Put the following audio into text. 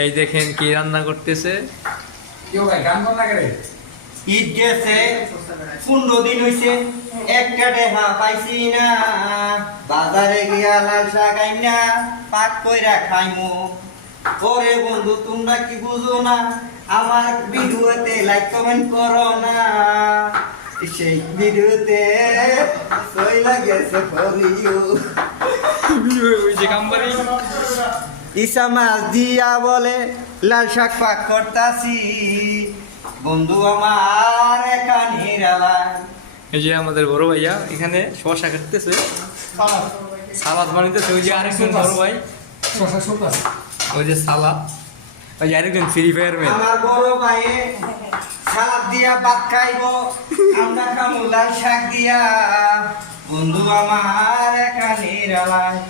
এই দেখেন কি রান্না করতেছে। ঈদ গেছে 15 দিন হইছে, একটা টেহা পাইছি না। বাজারে গিয়া লাল শাক আইনা পাক কইরা খাইমু। ওরে বন্ধু তোমরা কি বুঝো না, আমার ভিডিওতে লাইক কমেন্ট করো না। সেই ভিডিওতে সইলা গেছে ফরিও। ইসা মাছ দিয়া বলে লাল শাক পাক করতাছি, বন্ধু আমার একা নিরালায়। এই যে আমাদের বড় ভাইয়া এখানে শসা কাটতেছে, সালাদ বানাইতেছে। ওই যে আরেকজন বড় ভাই, ওই যে সালাদ, ওই যে আরেকজন ফ্রি ফায়ার ম্যান। আমার বড় ভাই সালাদ দিয়া ভাত খাইবো, আমরা খামু লাল শাক দিয়া, বন্ধু আমার একা নিরালায়।